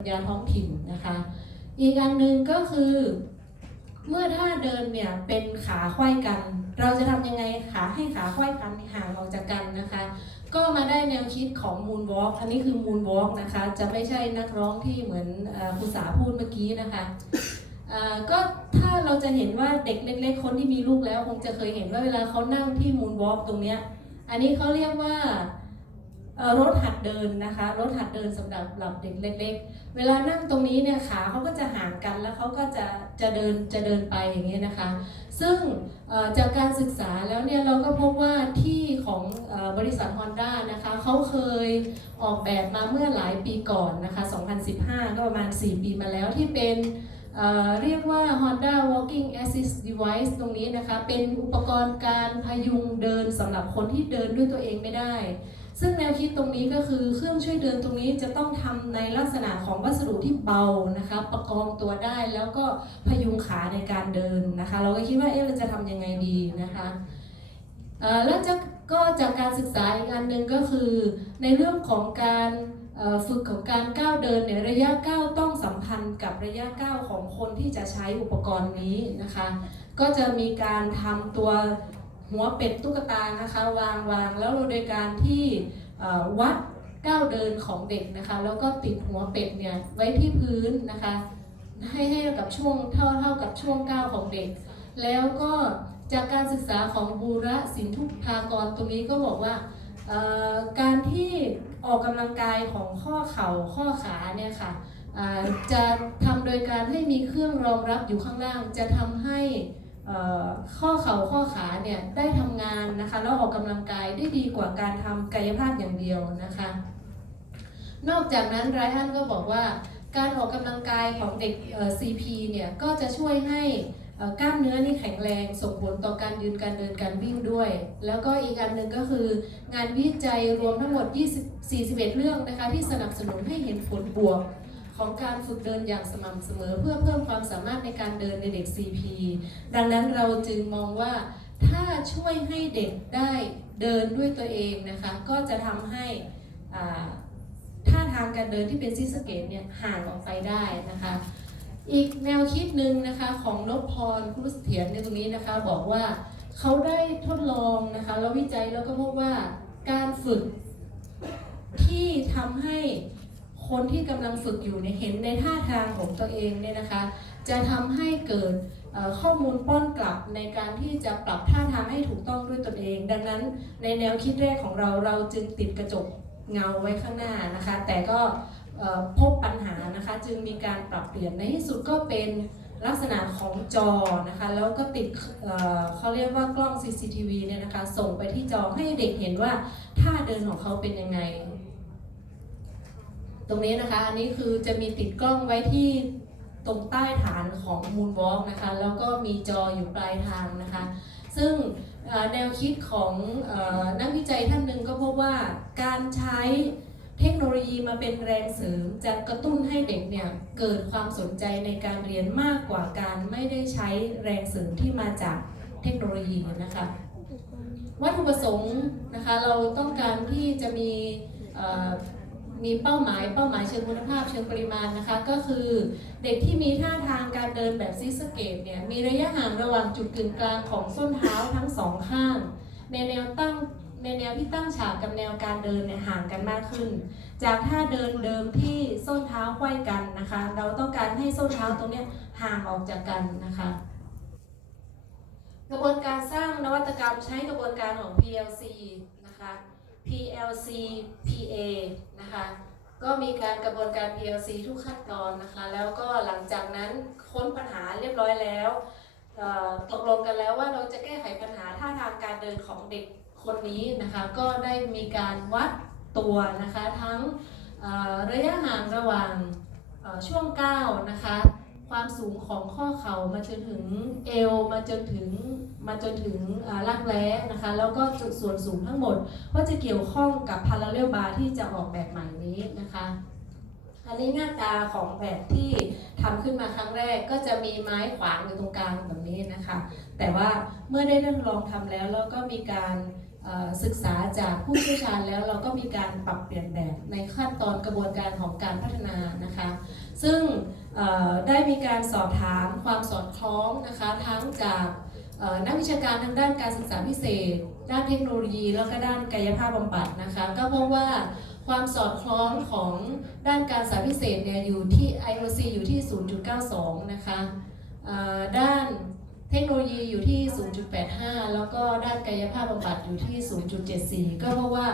ปัญญาท้องถิ่นนะคะ อีกอันหนึ่งก็คือ เมื่อท่าเดินเนี่ยเป็นขาไขว้กัน เราจะทำยังไงขาให้ขาไขว้กันห่างออกจากกันนะคะ ก็มาได้แนวคิดของ Moonwalk อันนี้คือ Moonwalk นะคะ จะไม่ใช่นักร้องที่เหมือนคุณสาพูดเมื่อกี้นะคะก็ถ้าเราจะเห็นว่าเด็กเล็กๆ คนที่มีลูกแล้ว คงจะเคยเห็นว่าเวลาเขานั่งที่ Moonwalk ตรงเนี้ยอันนี้เขาเรียกว่า รถหัดเดินนะคะ รถหัดเดินสำหรับหลับเด็กเล็ก ๆ เวลานั่งตรงนี้เนี่ยขาเขาก็จะห่างกันแล้วเขาก็จะจะเดินจะเดินไปอย่างเงี้ยนะคะ ซึ่งจากการศึกษาแล้วเนี่ยเราก็พบว่าที่ของบริษัท Honda นะคะเขาเคยออกแบบมาเมื่อหลายปีก่อนนะคะ 2015 ก็ประมาณ 4 ปีมาแล้วที่เป็นเอ่อเรียกว่า Honda Walking Assist Device ตรงนี้นะคะ เป็นอุปกรณ์การพยุงเดินสำหรับคนที่เดินด้วยตัวเองไม่ได้ ซึ่งแนวคิดตรงนี้ก็คือเครื่องช่วยเดินตรงนี้จะต้องทำในลักษณะของวัสดุที่เบานะคะ ประคองตัวได้แล้วก็พยุงขาในการเดินนะคะ เราก็คิดว่าเอ๊ะเราจะทำยังไงดีนะคะแล้วจะก็จากการศึกษาอีกอันหนึ่งก็คือ ในเรื่องของการฝึกของการก้าวเดินเนี่ยระยะก้าวต้องสัมพันธ์กับระยะก้าวของคนที่จะใช้อุปกรณ์นี้นะคะ ก็จะมีการทำตัว หัวเป็ดตุ๊กตานะคะวางวางแล้วโดยการที่วัดก้าวเดินของเด็กนะคะ แล้วก็ติดหัวเป็ดเนี่ยไว้ที่พื้นนะคะ ให้ให้กับช่วงเท่าเท่ากับช่วงก้าวของเด็ก แล้วก็จากการศึกษาของบูระสินทุพากรตรงนี้ก็บอกว่าการที่ออกกำลังกายของข้อเข่าข้อขาเนี่ยค่ะจะทำโดยการให้มีเครื่องรองรับอยู่ข้างล่าง จะทำให้ ข้อเข่าข้อขาเนี่ยได้ทำงานนะคะแล้วออกกำลังกายได้ดีกว่าการทำกายภาพอย่างเดียวนะคะ นอกจากนั้นไรอันก็บอกว่า การออกกำลังกายของเด็กเอ่อ CP เนี่ยก็จะช่วยให้กล้ามเนื้อนี่แข็งแรงส่งผลต่อการยืนการเดินการวิ่งด้วย แล้วก็อีกอันหนึ่งก็คืองานวิจัยรวมทั้งหมด20 41 เรื่องนะคะที่สนับสนุนให้เห็นผลบวก ของการฝึกเดินอย่างสม่ำเสมอ เพื่อเพิ่มความสามารถในการเดินในเด็ก CP ดังนั้นเราจึงมองว่าถ้าช่วยให้เด็กได้เดินด้วยตัวเองนะคะ ก็จะทำให้ท่าทางการเดินที่เป็นซิสเกตเนี่ยห่างออกไปได้นะคะ อีกแนวคิดหนึ่งนะคะของนพพรครุสเถียรในตรงนี้นะคะ บอกว่าเขาได้ทดลองนะคะแล้ววิจัยแล้วก็พบว่าการฝึกที่ทำให้ คนที่กำลังฝึกอยู่เนี่ยเห็นในท่าทางของตัวเองเนี่ยนะคะ จะทำให้เกิดข้อมูลป้อนกลับในการที่จะปรับท่าทางให้ถูกต้องด้วยตนเอง ดังนั้นในแนวคิดแรกของเราเราจึงติดกระจกเงาไว้ข้างหน้านะคะ แต่ก็พบปัญหานะคะ จึงมีการปรับเปลี่ยนในที่สุดก็เป็นลักษณะของจอนะคะ แล้วก็ติดเเขาเรียกว่ากล้อง CCTV เนี่ยนะคะ ส่งไปที่จอให้เด็กเห็นว่าท่าเดินของเขาเป็นยังไง ตรงนี้นะคะ อันนี้คือจะมีติดกล้องไว้ที่ตรงใต้ฐานของ Moonwalk นะคะ แล้วก็มีจออยู่ปลายทางนะคะ ซึ่งแนวคิดของอนักวิจัยท่านหนึ่งก็พบว่าการใช้เทคโนโลยีมาเป็นแรงเสริมจะกระตุ้นให้เด็กเนี่ยเกิดความสนใจในการเรียนมากกว่าการไม่ได้ใช้แรงเสริมที่มาจากเทคโนโลยีนะคะวัตถุประสงค์นะคะเราต้องการที่จะมี มีเป้าหมายเป้าหมายเชิงคุณภาพเชิงปริมาณนะคะ ก็คือเด็กที่มีท่าทางการเดินแบบซิสเกตเนี่ยมีระยะห่างระหว่างจุดกึ่งกลางของส้นเท้าทั้งสองข้าง ในแนวตั้งในแนวที่ตั้งฉากกับแนวการเดินเนี่ยห่างกันมากขึ้น จากท่าเดินเดิมที่ส้นเท้าไขว้กันนะคะ เราต้องการให้ส้นเท้าตรงนี้ห่างออกจากกันนะคะกระบวนการสร้างนวัตกรรมใช้กระบวนการของ PLC นะคะ PLC PA นะคะ ก็มีการกระบวนการ PLC ทุกขั้นตอนนะคะ แล้วก็หลังจากนั้นค้นปัญหาเรียบร้อยแล้วตกลงกันแล้วว่าเราจะแก้ไขปัญหาท่าทางการเดินของเด็กคนนี้นะคะ ก็ได้มีการวัดตัวนะคะทั้งระยะห่างระหว่างช่วงก้าวนะคะ ความสูงของข้อเข่ามาจนถึงเอวมาจนถึงมาจนถึงรักแร้นะคะ แล้วก็จุดส่วนสูงทั้งหมดก็จะเกี่ยวข้องกับพาราเรลบาร์ที่จะออกแบบใหม่นี้นะคะ อันนี้หน้าตาของแบบที่ทำขึ้นมาครั้งแรกก็จะมีไม้ขวางอยู่ตรงกลางแบบนี้นะคะ แต่ว่าเมื่อได้ทดลองทำแล้วแล้วก็มีการศึกษาจากผู้เชี่ยวชาญแล้วเราก็มีการปรับเปลี่ยนแบบ ขั้นตอนกระบวนการของการพัฒนานะคะ ซึ่งได้มีการสอบถามความสอดคล้องนะคะทั้งจากนักวิชาการทางด้านการศึกษาพิเศษ ด้านเทคโนโลยี แล้วก็ด้านกายภาพบำบัดนะคะ ก็พบว่าความสอดคล้องของด้านการศึกษาพิเศษเนี่ยอยู่ที่ IOC อยู่ที่ 0.92 นะคะด้าน เทคโนโลยีอยู่ที่ 0.85 แล้วก็ด้านกายภาพบำบัดอยู่ที่ 0.74 ก็เพราะว่า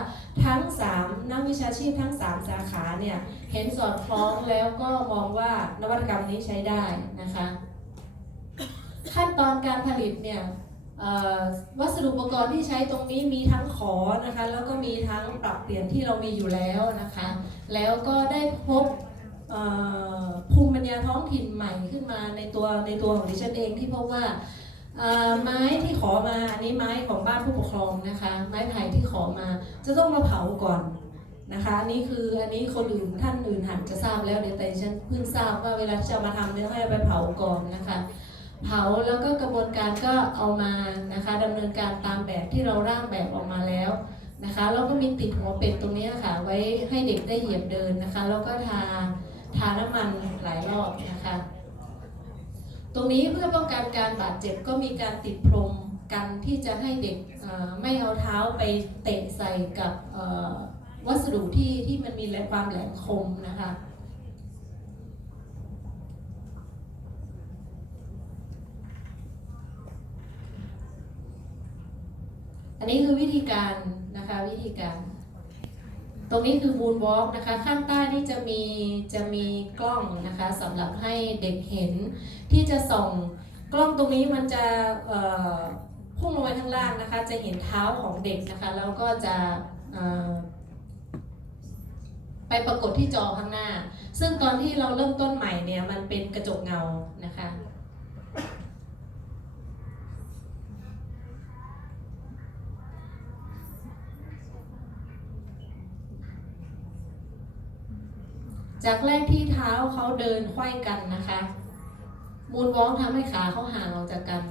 ทั้ง 3 นักวิชาชีพทั้ง 3 สาขาเนี่ยเห็นสอดคล้องแล้วก็มองว่านวัตกรรมนี้ใช้ได้นะคะ ขั้นตอนการผลิตเนี่ยวัสดุอุปกรณ์ที่ใช้ตรงนี้มีทั้งขอนะคะ แล้วก็มีทั้งปรับเปลี่ยนที่เรามีอยู่แล้วนะคะ แล้วก็ได้พบ ภูมิปัญญาท้องถิ่นใหม่ขึ้นมาในตัวในตัวของดิฉันเองที่พบว่าไม้ที่ขอมาอันนี้ไม้ของบ้านผู้ปกครองนะคะ ไม้ไผ่ที่ขอมาจะต้องมาเผาก่อนนะคะอันนี้คืออันนี้คนอื่นท่านอื่นหันจะทราบแล้วเดี๋ยวแต่ฉันเพิ่งทราบว่าเวลาที่จะมาทำเนี่ยให้อาไปเผาก่อนนะคะ เผาแล้วก็กระบวนการก็เอามานะคะดำเนินการตามแบบที่เราร่างแบบออกมาแล้วนะคะแล้วก็มีติดหัวเป็ดตรงนี้ค่ะ ไว้ให้เด็กได้เหยียบเดินนะคะ แล้วก็ทา ทาน้ำมันหลายรอบนะคะ ตรงนี้เพื่อป้องกันการบาดเจ็บก็มีการติดพรมกันที่จะให้เด็กไม่เอาเท้าไปเตะใส่กับวัสดุที่ที่มันมีแรงความแหลมคมนะคะอันนี้คือวิธีการนะคะวิธีการ ตรงนี้คือบูนวอล์กนะคะ ข้างใต้นี่จะมีจะมีกล้องนะคะสำหรับให้เด็กเห็น ที่จะส่องกล้องตรงนี้มันจะพุ่งลงไปข้างล่างนะคะ จะเห็นเท้าของเด็กนะคะ แล้วก็จะไปปรากฏที่จอข้างหน้า ซึ่งตอนที่เราเริ่มต้นใหม่เนี่ยมันเป็นกระจกเงานะคะ จากแรกที่เท้าเขาเดินไขว้กันนะคะมูนวอล์กทำให้ขาเขาห่างออกจากกัน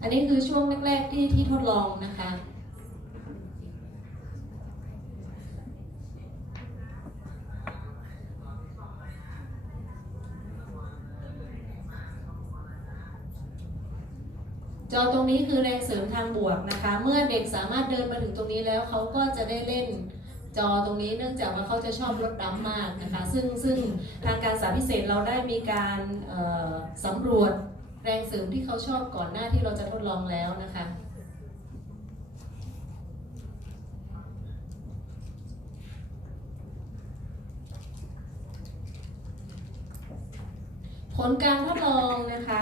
อันนี้คือช่วงแรกๆที่ที่ทดลองนะคะ จอตรง นี้คือแรงเสริมทางบวกนะคะ เมื่อเด็กสามารถเดินมาถึงตรงนี้แล้วเขาก็จะได้เล่นจอตรงนี้เนื่องจากว่าเขาจะชอบรถดำมากนะคะ ซึ่งซึ่งทางการสาพิเศษเราได้มีการสำรวจแรงเสริมที่เขาชอบก่อนหน้าที่เราจะทดลองแล้วนะคะผลการทดลองนะคะ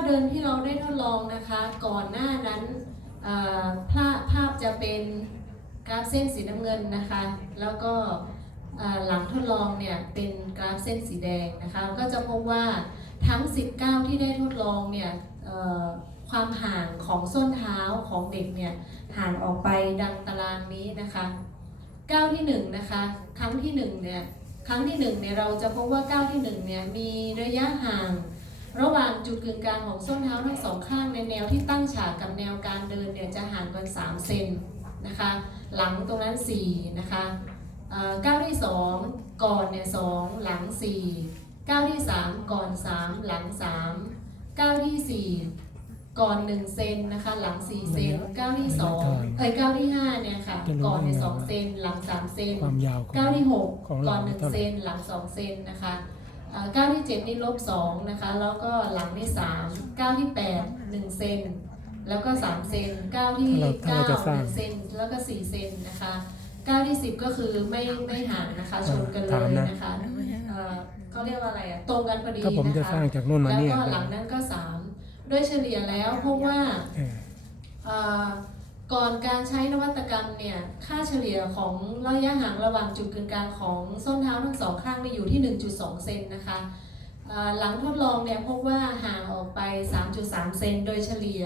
การก้าวเดินที่เราได้ทดลองนะคะ ก่อนหน้านั้นภาพภาพจะเป็นกราฟเส้นสีน้ำเงินนะคะ แล้วก็หลังทดลองเนี่ยเป็นกราฟเส้นสีแดงนะคะ ก็จะพบว่าทั้ง 19 ที่ได้ทดลองเนี่ยความห่างของส้นเท้าของเด็กเนี่ยห่างออกไปดังตารางนี้นะคะก้าวที่1นะคะครั้งที่1เนี่ยครั้งที่1เนี่ยเราจะพบว่าก้าวที่1เนี่ยมีระยะห่าง ระหว่างจุดกึ่งกลางของส้นเท้าทั้งสองข้างในแนวที่ตั้งฉากกับแนวการเดินเนี่ยจะห่างกัน 3 เซนนะคะ หลังตรงนั้น 4 นะคะเอ่อก้าวที่ 2 ก่อนเนี่ย2หลัง 4 ก้าวที่ 3 ก่อน 3 หลัง 3 ก้าวทีสี่ 4 ก่อน 1 เซนนะคะ หลัง 4 เซนก้าวที่2เอ้ยก้าวที่5เนี่ยค่ะ ก่อนในย2เซน หลัง 3 เซนความยาวของก้าวที่ของ6เราก่อนเท่า1ไหร่เซน หลัง 2 เซนนะคะเอ่อ ก้าวที่ 7 นี่ลบ2นะคะ แล้วก็หลังที่3ก้าวที่ 8 1 เซน แล้วก็ 3 เซนก้าวที่ถ้าเราถ้าเราจะสร้าง9 1เซน แล้วก็ 4 เซนนะคะก้าวที่ 10 ก็คือไม่ไม่ห่างนะคะ ชนกันเลถามยนะนะคะเอ่อเขาเรียกว่าอะไรอะตรงกันพอดีถ้าผมจะนะสร้าคะงจากนู่นมาแล้วเนี่ยก็หลังนั้นก็3โดยเฉลี่ยแล้วพบว่าเออเอ่อ ก่อนการใช้นวัตกรรมเนี่ย ค่าเฉลี่ยของระยะห่างระหว่างจุดกึ่งกลางของส้นเท้าทั้งสองข้างเนี่ยอยู่ที่ 1.2 เซนนะคะหลังทดลองเนี่ยพบว่าห่างออกไป 3.3 เซนโดยเฉลี่ย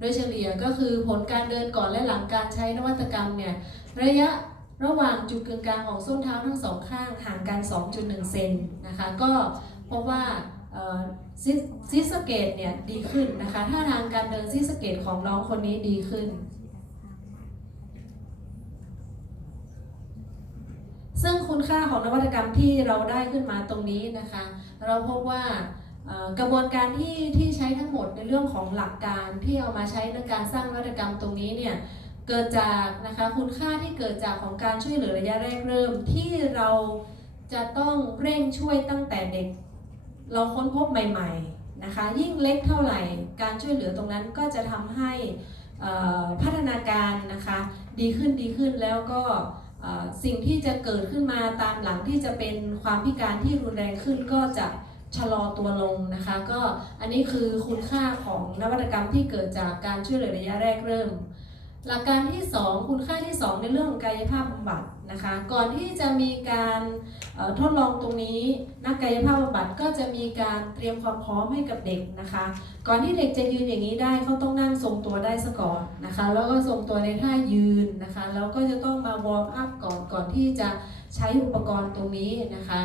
โดยเฉลี่ยก็คือผลการเดินก่อนและหลังการใช้นวัตกรรมเนี่ยระยะระหว่างจุดกึ่งกลางของส้นเท้าทั้งสองข้างห่างกัน 2.1 เซนนะคะก็พบว่าเอ่อซิสเกตเนี่ยดีขึ้นนะคะท่าทางการเดินซิสเกตของน้องคนนี้ดีขึ้น ซึ่งคุณค่าของนวัตกรรมที่เราได้ขึ้นมาตรงนี้นะคะ เราพบว่ากระบวนการที่ที่ใช้ทั้งหมดในเรื่องของหลักการที่เอามาใช้ในการสร้างนวัตกรรมตรงนี้เนี่ยเกิดจากนะคะคุณค่าที่เกิดจากของการช่วยเหลือระยะแรกเริ่มที่เราจะต้องเร่งช่วยตั้งแต่เด็ก เราค้นพบใหม่ๆนะคะยิ่งเล็กเท่าไหร่ การช่วยเหลือตรงนั้นก็จะทำให้พัฒนาการนะคะดีขึ้นดีขึ้นแล้วก็ สิ่งที่จะเกิดขึ้นมาตามหลังที่จะเป็นความพิการที่รุนแรงขึ้นก็จะชะลอตัวลงนะคะ ก็อันนี้คือคุณค่าของนวัตกรรมที่เกิดจากการช่วยเหลือระยะแรกเริ่ม หลักการที่ 2 คุณค่าที่ 2 ในเรื่องของกายภาพบำบัด นะคะ ก่อนที่จะมีการทดลองตรงนี้ นักกายภาพบำบัดก็จะมีการเตรียมความพร้อมให้กับเด็กนะคะ ก่อนที่เด็กจะยืนอย่างนี้ได้เขาต้องนั่งทรงตัวได้ซะก่อนนะคะ แล้วก็ทรงตัวในท่ายืนนะคะ แล้วก็จะต้องมาวอร์มอัพก่อนก่อนที่จะใช้อุปกรณ์ตรงนี้นะคะ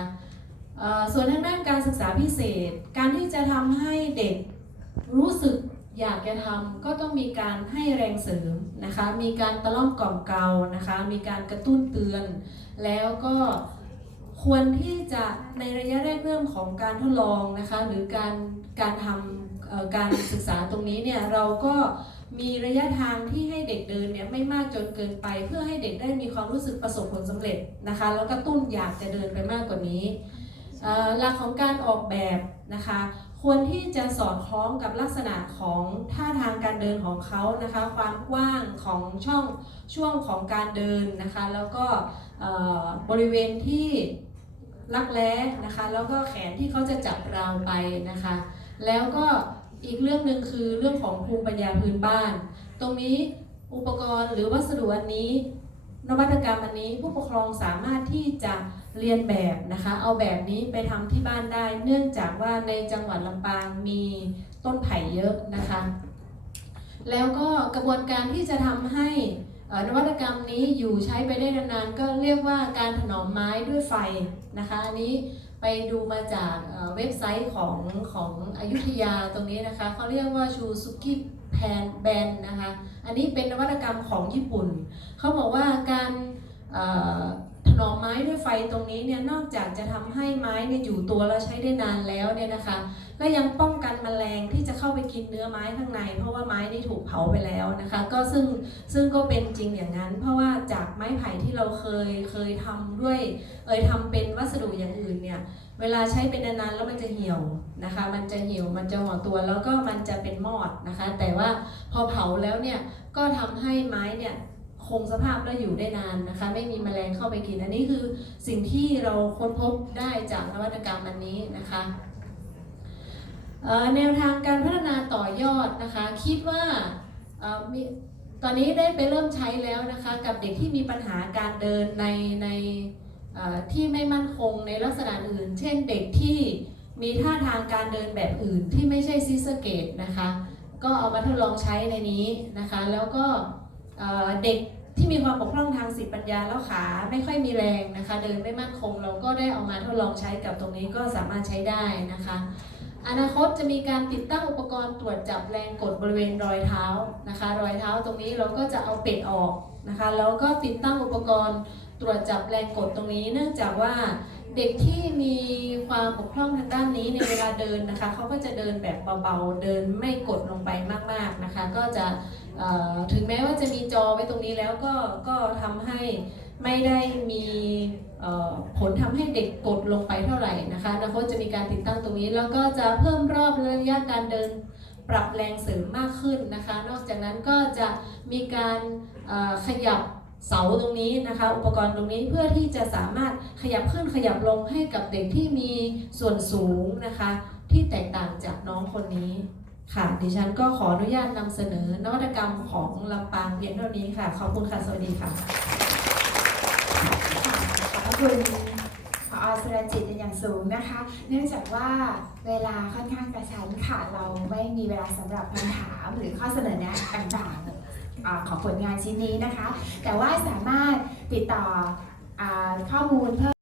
ส่วนทางด้านการศึกษาพิเศษ การที่จะทำให้เด็กรู้สึก อยากจะทำก็ต้องมีการให้แรงเสริมนะคะ มีการตะล่อมกล่อมเกานะคะ มีการกระตุ้นเตือน แล้วก็ควรที่จะในระยะแรกเริ่มของการทดลองนะคะ หรือการการทำการศึกษาตรงนี้เนี่ยเราก็มีระยะทางที่ให้เด็กเดินเนี่ยไม่มากจนเกินไป เพื่อให้เด็กได้มีความรู้สึกประสบผลสำเร็จนะคะ แล้วกระตุ้นอยากจะเดินไปมากกว่านี้หลักของการออกแบบนะคะ ควรที่จะสอดคล้องกับลักษณะของท่าทางการเดินของเขานะคะ ความกว้างของช่องช่วงของการเดินนะคะ แล้วก็บริเวณที่รักแร้นะคะ แล้วก็แขนที่เขาจะจับราวไปนะคะ แล้วก็อีกเรื่องหนึ่งคือเรื่องของภูมิปัญญาพื้นบ้าน ตรงนี้อุปกรณ์หรือวัสดุอันนี้ นวัตกรรมอันนี้ผู้ปกครองสามารถที่จะ เรียนแบบนะคะ เอาแบบนี้ไปทำที่บ้านได้ เนื่องจากว่าในจังหวัดลำปางมีต้นไผ่เยอะนะคะ แล้วก็กระบวนการที่จะทำให้นวัตกรรมนี้อยู่ใช้ไปได้นานๆก็เรียกว่าการถนอมไม้ด้วยไฟนะคะ อันนี้ไปดูมาจากเว็บไซต์ของของอยุธยาตรงนี้นะคะเขาเรียกว่าชูซุกิแพนแบนนะคะ อันนี้เป็นนวัตกรรมของญี่ปุ่น เขาบอกว่าการ นอมไม้ด้วยไฟตรงนี้เนี่ยนอกจากจะทำให้ไม้เนี่ยอยู่ตัวแล้วใช้ได้นานแล้วเนี่ยนะคะก็ยังป้องกันแมลงที่จะเข้าไปกินเนื้อไม้ข้างใน เพราะว่าไม้นี่ถูกเผาไปแล้วนะคะ ก็ซึ่งซึ่งก็เป็นจริงอย่างนั้น เพราะว่าจากไม้ไผ่ที่เราเคยเคยทำด้วยเอยทำเป็นวัสดุอย่างอื่นเนี่ยเวลาใช้เป็นนานๆแล้วมันจะเหี่ยวนะคะ มันจะเหี่ยว มันจะห่อตัว แล้วก็มันจะเป็นมอดนะคะ แต่ว่าพอเผาแล้วเนี่ย ก็ทำให้ไม้เนี่ย คงสภาพและอยู่ได้นานนะคะ ไม่มีแมลงเข้าไปกิน อันนี้คือสิ่งที่เราค้นพบได้จากนวัตกรรมอันนี้นะคะแนวทางการพัฒนาต่อยอดนะคะ คิดว่าออมีตอนนี้ได้ไปเริ่มใช้แล้วนะคะ กับเด็กที่มีปัญหาการเดินในในที่ไม่มั่นคงในลักษณะอื่น เช่นเด็กที่มีท่าทางการเดินแบบอื่นที่ไม่ใช่ซิสเกตนะคะ ก็เอามาทดลองใช้ในนี้นะคะ แล้วก็เด็ก ที่มีความบกพร่องทางสติปัญญาแล้วขาไม่ค่อยมีแรงนะคะ เดินไม่มั่นคงเราก็ได้เอามาทดลองใช้กับตรงนี้ก็สามารถใช้ได้นะคะ อนาคตจะมีการติดตั้งอุปกรณ์ตรวจจับแรงกดบริเวณรอยเท้านะคะ รอยเท้าตรงนี้เราก็จะเอาเป็ดออกนะคะ แล้วก็ติดตั้งอุปกรณ์ตรวจจับแรงกดตรงนี้ เนื่องจากว่าเด็กที่มีความบกพร่องทางด้านนี้ในเวลาเดินนะคะเขาก็จะเดินแบบเบาๆ เดินไม่กดลงไปมากๆนะคะ ก็จะ ถึงแม้ว่าจะมีจอไว้ตรงนี้แล้วก็ก็ทำให้ไม่ได้มีผลทำให้เด็กกดลงไปเท่าไหร่นะคะอนาคตจะมีการติดตั้งตรงนี้ แล้วก็จะเพิ่มรอบระยะการเดินปรับแรงเสริมมากขึ้นนะคะ นอกจากนั้นก็จะมีการขยับเสาตรงนี้นะคะ อุปกรณ์ตรงนี้เพื่อที่จะสามารถขยับขึ้นขยับลงให้กับเด็กที่มีส่วนสูงนะคะ ที่แตกต่างจากน้องคนนี้ ค่ะ ดิฉันก็ขออนุญาตนำเสนอนวัตกรรมของลำปางเพียงเท่านี้ค่ะ ขอบคุณค่ะ สวัสดีค่ะ ขอบคุณพอสุรจิตเป็นอย่างสูงนะคะ เนื่องจากว่าเวลาค่อนข้างกระชั้นค่ะ เราไม่มีเวลาสำหรับคำถามหรือข้อเสนอแนะต่างๆอาของผลงานชิ้นนี้นะคะ แต่ว่าสามารถติดต่ออาข้อมูลเพิ่ม